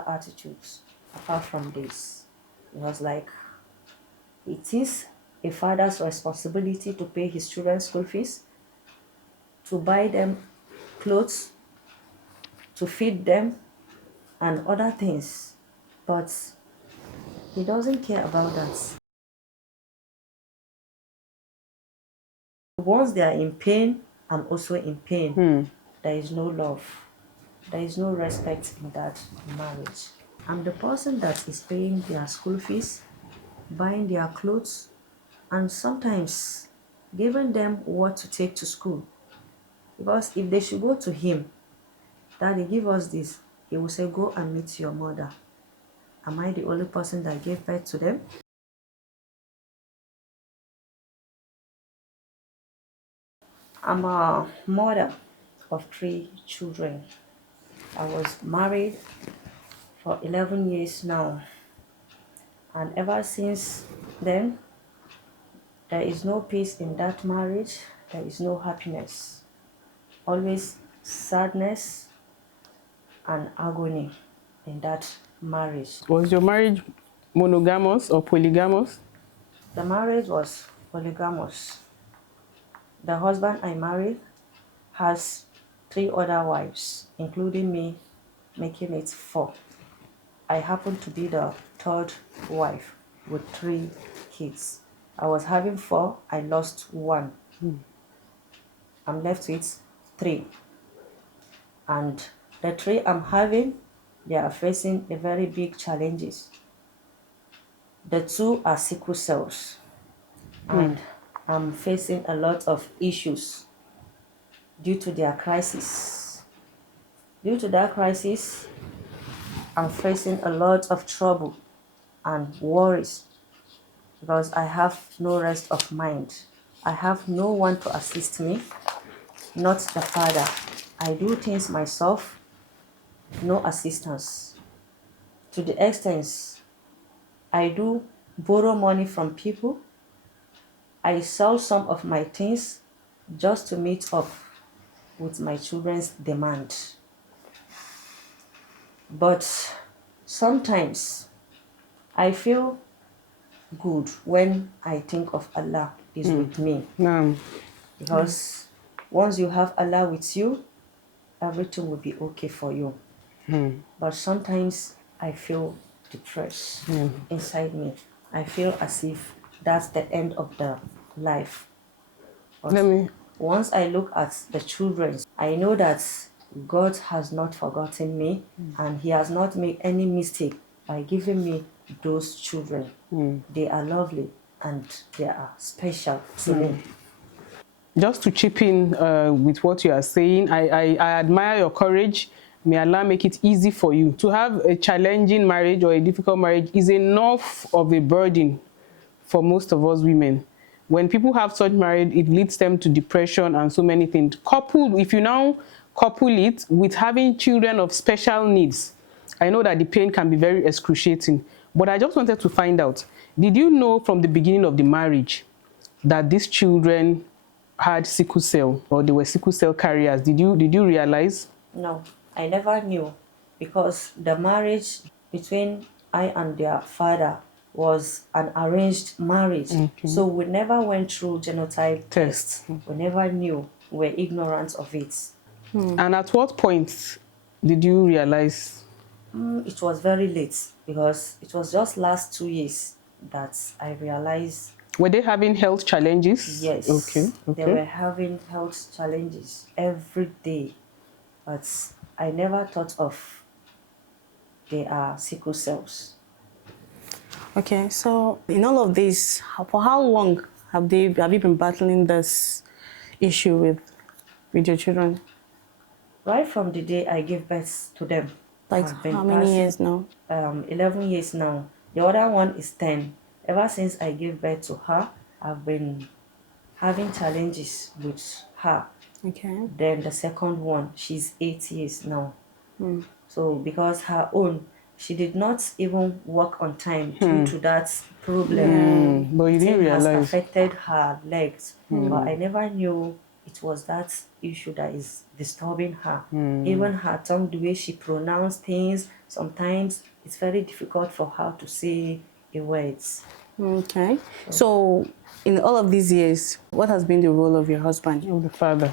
other attitudes apart from this. It was like, it is a father's responsibility to pay his children's school fees, to buy them clothes, to feed them, and other things. But he doesn't care about that. Once they are in pain, I'm also in pain. There is no love. There is no respect in that marriage. I'm the person that is paying their school fees, buying their clothes, and sometimes giving them what to take to school. Because if they should go to him, Daddy, give us this, he will say, go and meet your mother. Am I the only person that gave birth to them? I'm a mother of 3 children. I was married for 11 years now. And ever since then, there is no peace in that marriage. There is no happiness. Always sadness and agony in that marriage. Was your marriage monogamous or polygamous? The marriage was polygamous. The husband I married has 3 other wives, including me, making it 4. I happen to be the 3rd wife with 3 kids. I was having 4, I lost 1. I'm left with 3. And the 3 I'm having, they are facing a very big challenges. The 2 are sickle cells. And I'm facing a lot of issues due to their crisis. Due to that crisis, I'm facing a lot of trouble and worries because I have no rest of mind. I have no one to assist me, not the father. I do things myself, no assistance. To the extent I do borrow money from people. I sell some of my things just to meet up with my children's demand. But sometimes I feel good when I think of Allah is with me. Because once you have Allah with you, everything will be okay for you. But sometimes I feel depressed inside me. I feel as if that's the end of the life. But once I look at the children, I know that God has not forgotten me and he has not made any mistake by giving me those children. They are lovely and they are special to me. Just to chip in with what you are saying, I admire your courage. May Allah make it easy for you. To have a challenging marriage or a difficult marriage is enough of a burden for most of us women. When people have such marriage, it leads them to depression and so many things. If you now couple it with having children of special needs, I know that the pain can be very excruciating. But I just wanted to find out, did you know from the beginning of the marriage that these children had sickle cell or they were sickle cell carriers? Did you realize? No, I never knew because the marriage between I and their father was an arranged marriage. So we never went through genotype tests. We never knew. We were ignorant of it. And at what point did you realize? It was very late because it was just last 2 years that I realized. Were they having health challenges? Yes. Okay. They were having health challenges every day. But I never thought of they are sickle cells. Okay, so in all of this, for how long have you been battling this issue with your children? Right from the day I gave birth to them. Like how many years now? 11 years now. The other one is 10. Ever since I gave birth to her, I've been having challenges with her. Okay. Then the second one, she's 8 years now. So because her own, she did not even work on time due to that problem. But you didn't realize. It has affected her legs. But I never knew it was that issue that is disturbing her. Even her tongue, the way she pronounced things, sometimes it's very difficult for her to say the words. Okay. So, in all of these years, what has been the role of your husband? Of the father.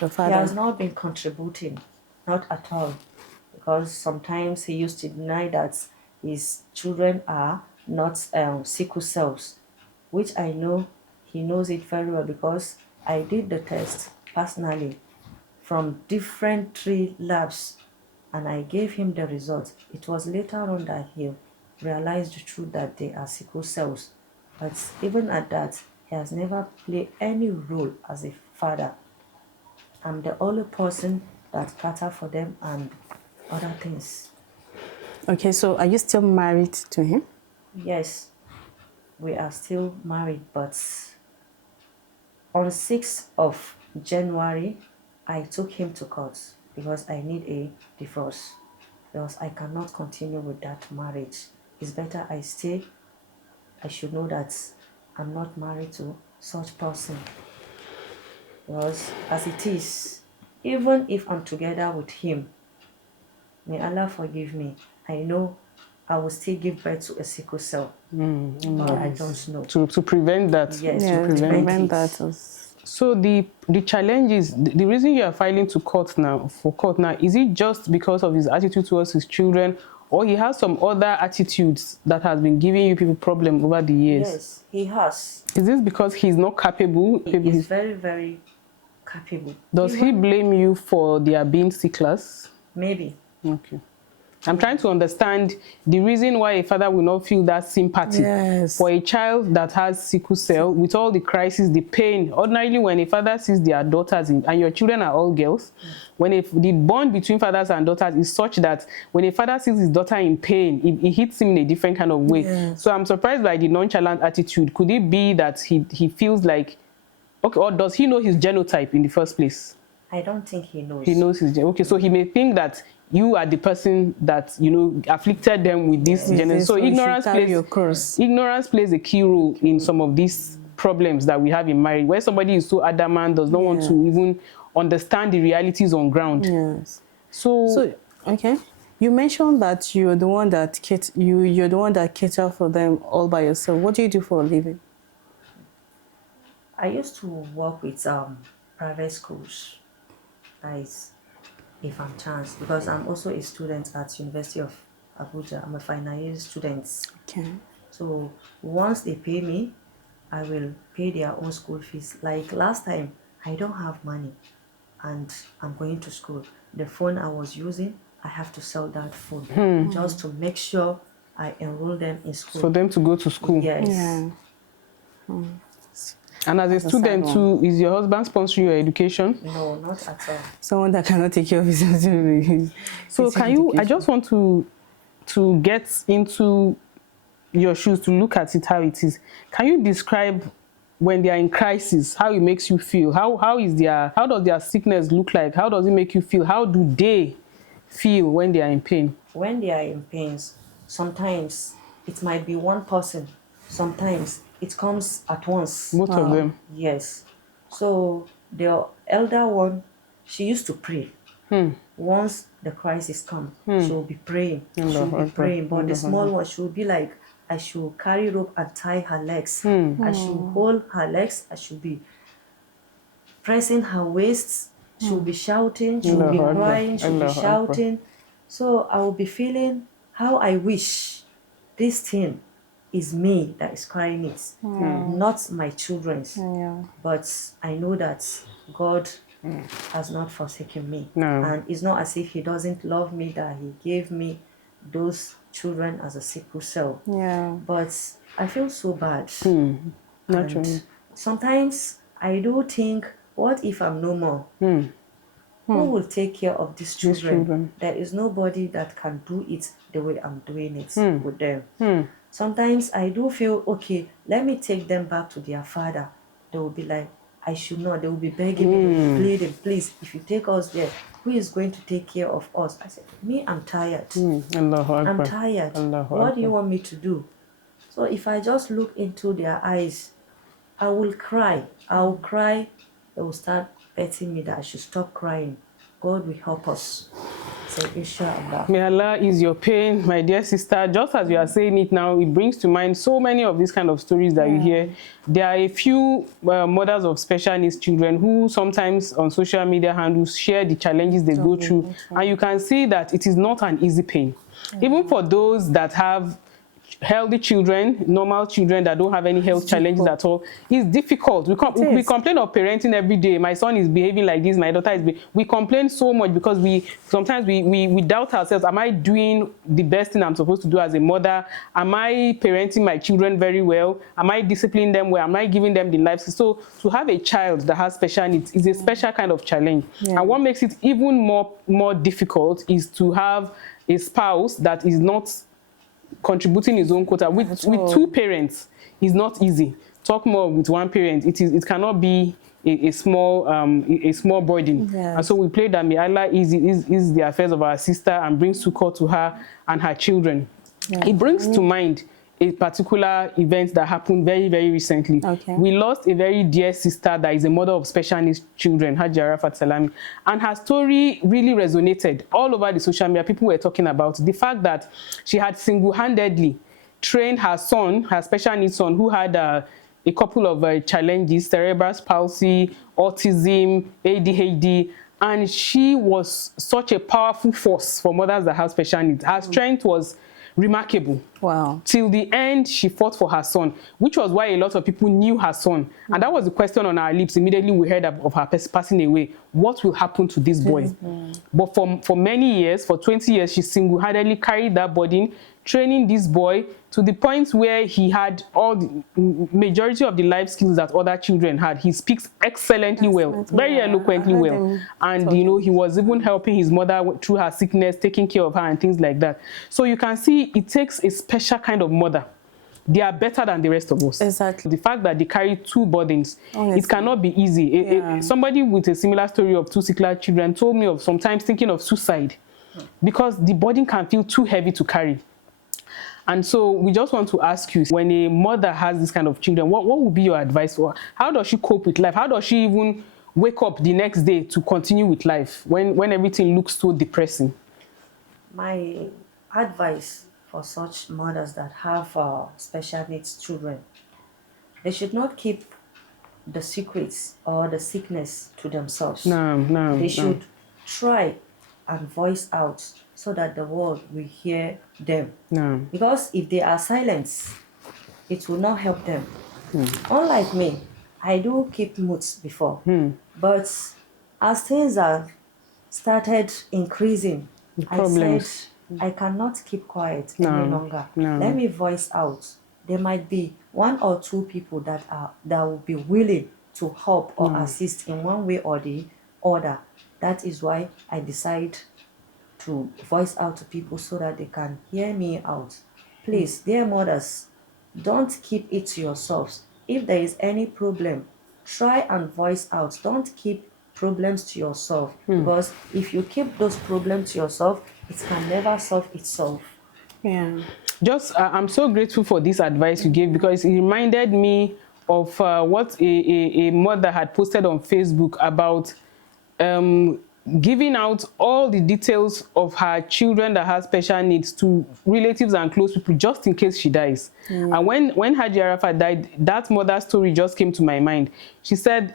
The He father. has not been contributing, not at all, because sometimes he used to deny that his children are not sickle cells, which I know he knows it very well because I did the test personally from different 3 labs and I gave him the results. It was later on that he realized the truth that they are sickle cells. But even at that, he has never played any role as a father. I'm the only person that cater for them and other things. Okay, so are you still married to him? Yes, we are still married, but on 6th of January, I took him to court because I need a divorce. Because I cannot continue with that marriage. It's better I stay. I should know that I'm not married to such person. Because as it is, even if I'm together with him, may Allah forgive me, I know I will still give birth to a sickle cell. But I don't know. To prevent that. Yes, Yeah, to prevent it. that. So the challenge is the reason you are filing to court now is it just because of his attitude towards his children, or he has some other attitudes that has been giving you people problem over the years? Yes, he has. Is this because he's not capable? He is very, very capable. Does he blame you for their being sicklers? Maybe. Okay. I'm trying to understand the reason why a father will not feel that sympathy for a child that has sickle cell with all the crisis, the pain. Ordinarily, when a father sees their daughters, and your children are all girls, when the bond between fathers and daughters is such that when a father sees his daughter in pain, it hits him in a different kind of way. Yes. So I'm surprised by the nonchalant attitude. Could it be that he feels like, okay, or does he know his genotype in the first place? I don't think he knows. He knows his genotype. Okay, so he may think that you are the person that, you know, afflicted them with this genesis. So ignorance plays a key role in some of these problems that we have in marriage, where somebody is so adamant, does not want to even understand the realities on ground. Yes. So okay. You mentioned that you're the one that cater for them all by yourself. What do you do for a living? I used to work with private schools. That is, if I'm chance, because I'm also a student at University of Abuja. I'm a final year student. Okay. So once they pay me, I will pay their own school fees. Like last time, I don't have money and I'm going to school. The phone I was using, I have to sell that phone just to make sure I enroll them in school. for them to go to school. Yes. Yeah. And as a student too, is your husband sponsoring your education? No, not at all. Someone that cannot take care of his own. So can you, I just want to get into your shoes, to look at it how it is. Can you describe when they are in crisis, how it makes you feel? How does their sickness look like? How does it make you feel? How do they feel when they are in pain? When they are in pains, sometimes it might be one person, sometimes it comes at once. Both of them. Yes. So the elder one, she used to pray. Once the crisis comes, she will be praying. But the small one, she will be like, I should carry rope and tie her legs. I should hold her legs. I should be pressing her waist. She will be shouting. She will be crying. She will be shouting. So I will be feeling how I wish this thing is me that is crying it, not my children's. But I know that God has not forsaken me. And it's not as if he doesn't love me, that he gave me those children as a sickle cell. But I feel so bad. Naturally. Sometimes I do think, what if I'm no more? Who will take care of these children? There is nobody that can do it the way I'm doing it with them. Sometimes I do feel, okay, let me take them back to their father. They will be like, I should not. They will be begging me, they will be pleading, please, if you take us there, who is going to take care of us? I said, me, I'm tired. I'm tired. What do you want me to do? So if I just look into their eyes, I will cry. I will cry. They will start begging me that I should stop crying. God will help us. So, inshallah. May Allah ease your pain, my dear sister. Just as you are saying it now, it brings to mind so many of these kind of stories that you hear. There are a few mothers of special needs children who sometimes on social media handles share the challenges they go through. And you can see that it is not an easy pain. Even for those that have healthy children, normal children that don't have any health challenges at all, it's difficult. We complain of parenting every day. My son is behaving like this, my daughter is we complain so much because sometimes we doubt ourselves. Am I doing the best thing I'm supposed to do as a mother? Am I parenting my children very well? Am I disciplining them well? Am I giving them the life? So to have a child that has special needs is a special kind of challenge. And what makes it even more difficult is to have a spouse that is not contributing his own quota. With two parents is not easy. Talk more with one parent. It cannot be a small burden. And so we pray that may Allah ease the affairs of our sister and bring succor to her and her children. It brings to mind a particular event that happened very, very recently. We lost a very dear sister that is a mother of special needs children, Haji Arafat Salami, and her story really resonated all over the social media. People were talking about the fact that she had single-handedly trained her son, her special needs son, who had a couple of challenges, cerebral palsy, autism, ADHD, and she was such a powerful force for mothers that have special needs. Her strength was remarkable. Wow. Till the end, she fought for her son, which was why a lot of people knew her son. And that was the question on our lips immediately we heard of her passing away. What will happen to this boy? But for many years, for 20 years, she single-handedly carried that burden, training this boy to the point where he had all the majority of the life skills that other children had. He speaks excellently well, very eloquently well. And, you know, he was even helping his mother through her sickness, taking care of her and things like that. So you can see it takes a special kind of mother. They are better than the rest of us. Exactly. The fact that they carry two burdens, Honestly. it cannot be easy. Somebody with a similar story of two sickle children told me of sometimes thinking of suicide because the burden can feel too heavy to carry. And so we just want to ask you, when a mother has this kind of children, what would be your advice for her? How does she cope with life? How does she even wake up the next day to continue with life when everything looks so depressing? My advice for such mothers that have special needs children, they should not keep the secrets or the sickness to themselves. They should try and voice out so that the world will hear them. Because if they are silent, it will not help them. Unlike me, I do keep moods before. But as things are started increasing, I said, I cannot keep quiet any longer. Let me voice out. There might be one or two people that will be willing to help or assist in one way or the other. That is why I decide to voice out to people so that they can hear me out. Please, dear mothers, don't keep it to yourselves. If there is any problem, try and voice out. Don't keep problems to yourself, because if you keep those problems to yourself, it can never solve itself. I'm so grateful for this advice you gave, because it reminded me of what a mother had posted on Facebook about giving out all the details of her children that have special needs to relatives and close people just in case she dies. And when Haji Arafat died, that mother's story just came to my mind. She said,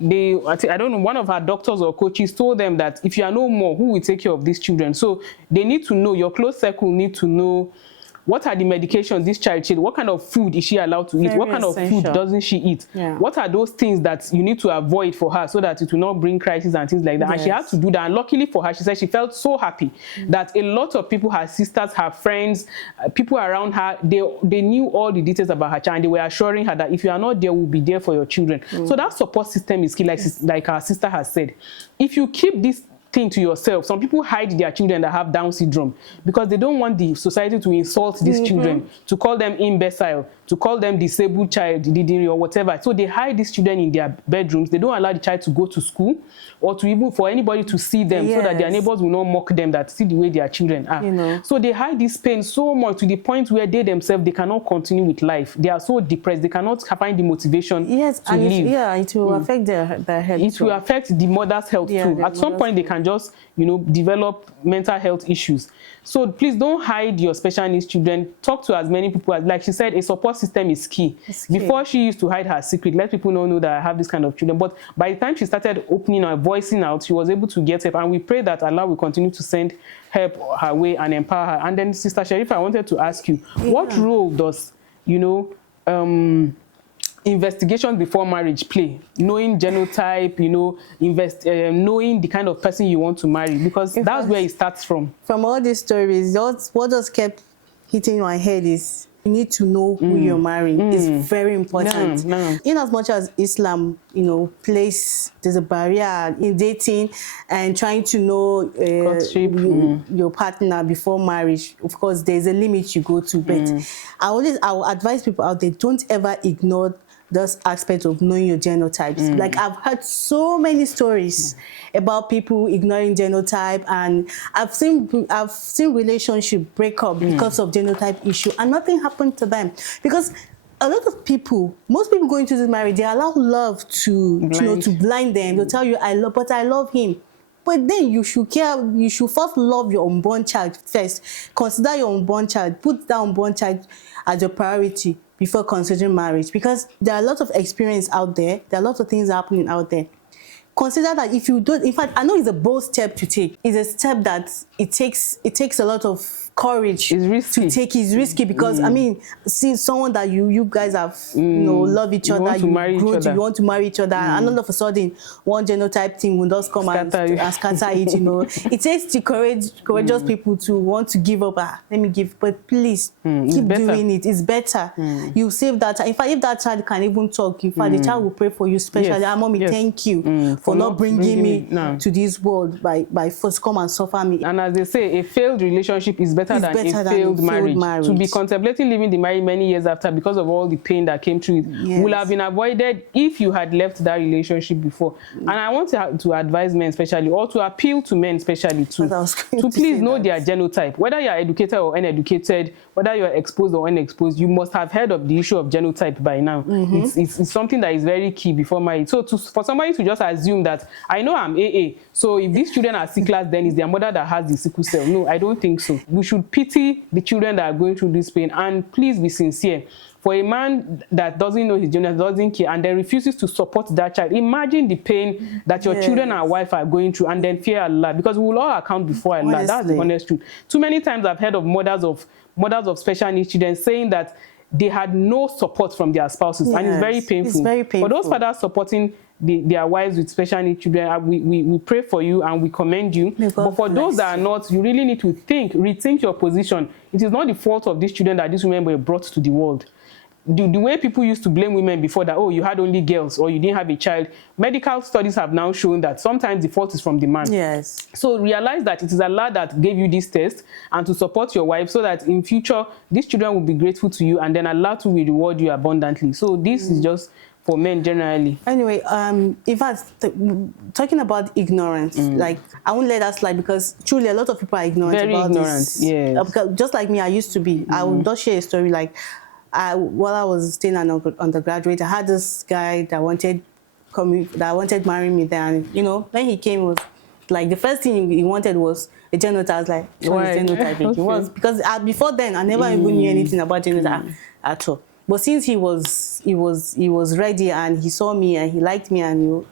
I don't know, one of her doctors or coaches told them that if you are no more, who will take care of these children? So they need to know, your close circle need to know, what are the medications this child takes? What kind of food is she allowed to eat? What kind of food doesn't she eat? What are those things that you need to avoid for her so that it will not bring crisis and things like that? And she had to do that. And luckily for her, she said she felt so happy that a lot of people, her sisters, her friends, people around her, they knew all the details about her child. And they were assuring her that if you are not there, we'll be there for your children. So that support system is key, like our sister has said. If you keep this thing to yourself, some people hide their children that have Down syndrome because they don't want the society to insult these children, to call them imbecile, to call them disabled child, or whatever. So they hide these children in their bedrooms. They don't allow the child to go to school or to even for anybody to see them, so that their neighbors will not mock them, that see the way their children are. You know. So they hide this pain so much to the point where they themselves, they cannot continue with life. They are so depressed. They cannot find the motivation to live. It will affect their health. It will affect the mother's health too. At some point, they can just, develop mental health issues. So please don't hide your special needs children. Talk to as many people as, like she said, a support system is key. Before, she used to hide her secret, let people know that I have this kind of children. But by the time she started opening and voicing out, she was able to get help. And we pray that Allah will continue to send help her way and empower her. And then, Sister Sharifa, I wanted to ask you, what role does, investigation before marriage play? Knowing genotype, knowing the kind of person you want to marry, because that's where it starts from. From all these stories, what just kept hitting my head is you need to know who you're marrying. It's very important. In as much as Islam, there's a barrier in dating and trying to know your partner before marriage. Of course, there's a limit you go to, but I will advise people out there, don't ever ignore this aspect of knowing your genotypes. Like, I've heard so many stories about people ignoring genotype, and I've seen relationship break up because of genotype issue, and nothing happened to them. Because a lot of people, most people going to this marriage, they allow love to blind them. They'll tell you, I love him. But then you should care, you should first love your unborn child first. Consider your unborn child, put that unborn child as your priority before considering marriage, because there are a lot of experience out there, there are a lot of things happening out there. Consider that if you don't, in fact, I know it's a bold step to take. It's a step that it takes a lot of courage to take. It's risky because I mean, seeing someone that you guys have love each other, you want to marry each other, and all of a sudden one genotype thing will just come and scatter it. It takes the courageous people to want to give up. Let me give, but please keep doing it. It's better. You save that. In fact, if that child can even talk, in fact, the child will pray for you specially. Mommy, thank you for not bringing me to this world by first come and suffer me. And as they say, a failed relationship is better than a failed marriage. To be contemplating leaving the marriage many years after because of all the pain that came through it would have been avoided if you had left that relationship before. And I want to advise men especially, or to appeal to men especially to please know their genotype. Whether you are educated or uneducated, whether you are exposed or unexposed, you must have heard of the issue of genotype by now. It's something that is very key before marriage. So for somebody to just assume that, I know I'm AA, so if these children are sicklers, then it's their mother that has the sickle cell. No, I don't think so. We should pity the children that are going through this pain, and please be sincere. For a man that doesn't know his gender, doesn't care, and then refuses to support that child, imagine the pain that your children and wife are going through, and then fear Allah, because we will all account before Allah. Honestly. That's the honest truth. Too many times I've heard of mothers of special needs children saying that they had no support from their spouses, and it's very painful. It's very painful. For those fathers supporting their wives with special needs children, we pray for you and we commend you. But for those that are not, you really need to rethink your position. It is not the fault of these children that these women were brought to the world. The way people used to blame women before, that, oh, you had only girls or you didn't have a child, medical studies have now shown that sometimes the fault is from the man. Yes. So realize that it is Allah that gave you this test, and to support your wife so that in future these children will be grateful to you, and then Allah too will reward you abundantly. So this is just for men generally. Anyway, in fact, talking about ignorance, like, I won't let that slide, because truly a lot of people are ignorant about this. Yes. Just like me, I used to be. I will just share a story. Like, while I was still an undergraduate, I had this guy that wanted marry me there, and when he came, was like the first thing he wanted was a genotype. I was like, what is genotype? Okay. It was because before then I never even knew anything about genotype at all. But since he was ready, and he saw me and he liked me, and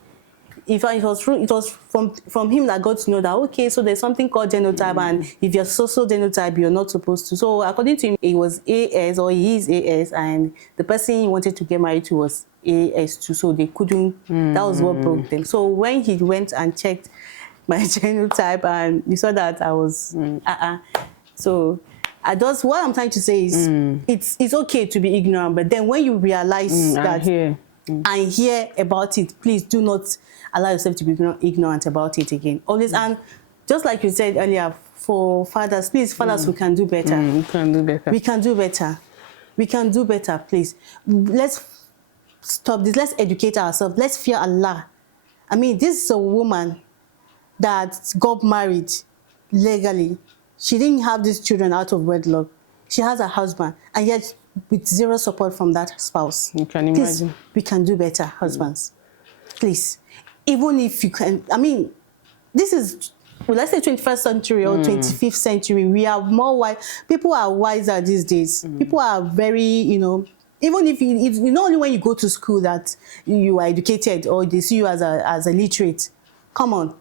in fact, it was from him that I got to know that, okay, so there's something called genotype, and if you're so genotype, you're not supposed to. So according to him, he was AS, or he is AS, and the person he wanted to get married to was AS too, so they couldn't. That was what broke them. So when he went and checked my genotype, and he saw that I was so what I'm trying to say is it's okay to be ignorant, but then when you realize that and hear about it, please do not allow yourself to be ignorant about it again. Always, and just like you said earlier, for fathers, please, fathers, we can do better. We can do better. We can do better. We can do better, please. Let's stop this. Let's educate ourselves. Let's fear Allah. I mean, this is a woman that got married legally. She didn't have these children out of wedlock. She has a husband, and yet with zero support from that spouse. You can Please, imagine. we can do better, husbands. Please. Even if you can, I mean, this is, well, let's say 21st century or 25th century, we are more wise. People are wiser these days. People are very, you know, even if you, it's not only when you go to school that you are educated or they see you as a literate. Come on,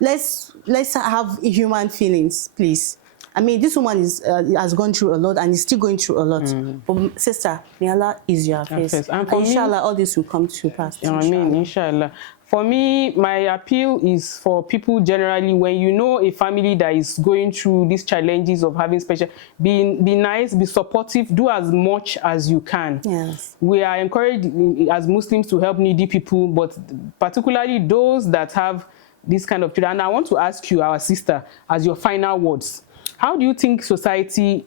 let's have human feelings, please. I mean, this woman has gone through a lot and is still going through a lot. But sister, may Allah ease your face. And inshallah, all this will come to pass. I mean, inshallah. For me, my appeal is for people generally, when you know a family that is going through these challenges of having special, be nice, be supportive, do as much as you can. Yes. We are encouraged as Muslims to help needy people, but particularly those that have this kind of children. And I want to ask you, our sister, as your final words, how do you think society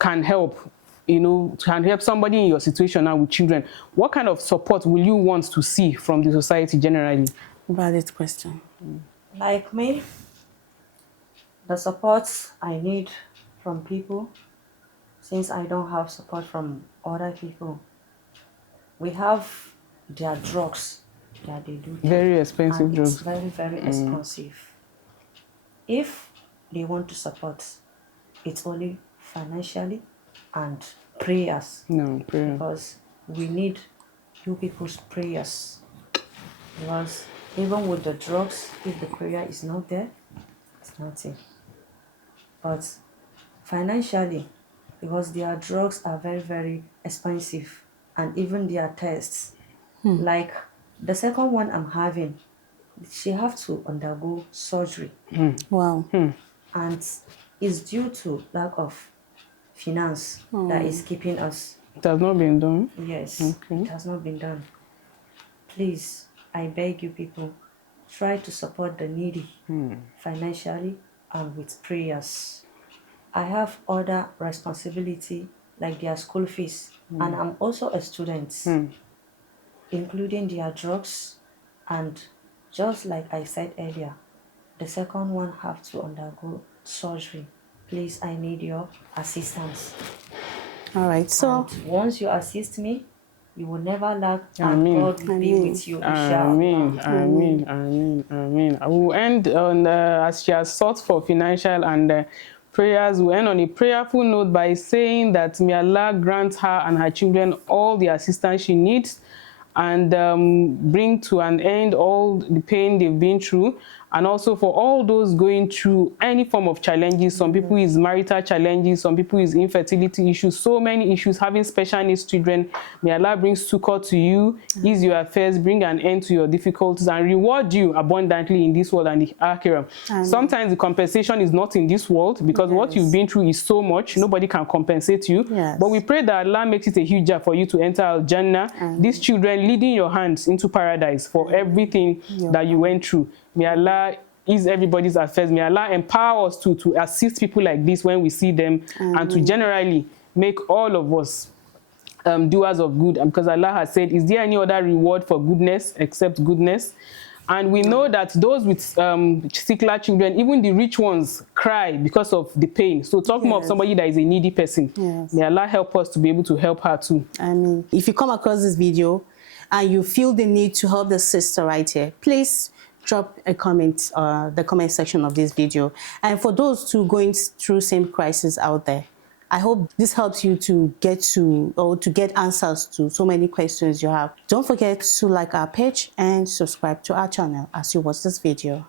can help? You know, can help somebody in your situation now with children? What kind of support will you want to see from the society generally? Valid question. Like me, the support I need from people, since I don't have support from other people, we have their drugs that they do. Very expensive and drugs. It's very, very expensive. If they want to support, it's only financially and prayers. No, prayer. Because we need you people's prayers. Because even with the drugs, if the prayer is not there, it's nothing. But financially, because their drugs are very, very expensive, and even their tests, like the second one I'm having, she have to undergo surgery. Wow. And it's due to lack of finance that is keeping us. It has not been done? Yes, Okay. it has not been done. Please, I beg you people, try to support the needy financially and with prayers. I have other responsibility like their school fees, and I'm also a student, including their drugs, and just like I said earlier, the second one have to undergo surgery. Please, I need your assistance. All right. So, And once you assist me, you will never lack, and Amen. God will be with you, inshallah. Amen. I will end on, as she has sought for financial and prayers, we'll end on a prayerful note by saying that may Allah grant her and her children all the assistance she needs, and bring to an end all the pain they've been through. And also for all those going through any form of challenges, some people is marital challenges, some people is infertility issues, so many issues, having special needs children. May Allah bring succor to you, ease your affairs, bring an end to your difficulties, and reward you abundantly in this world and the akhirah. Sometimes the compensation is not in this world, because what you've been through is so much, nobody can compensate you. But we pray that Allah makes it a huge job for you to enter Al-Jannah. These children leading your hands into paradise for everything that you went through. May Allah ease everybody's affairs. May Allah empower us to assist people like this when we see them, and to generally make all of us doers of good. Because Allah has said, is there any other reward for goodness except goodness? And we know that those with sickle children, even the rich ones, cry because of the pain. So talk more of somebody that is a needy person. May Allah help us to be able to help her too. I mean, if you come across this video and you feel the need to help the sister right here, please drop a comment the comment section of this video. And for those two going through same crisis out there, I hope this helps you to get answers to so many questions you have. Don't forget to like our page and subscribe to our channel as you watch this video.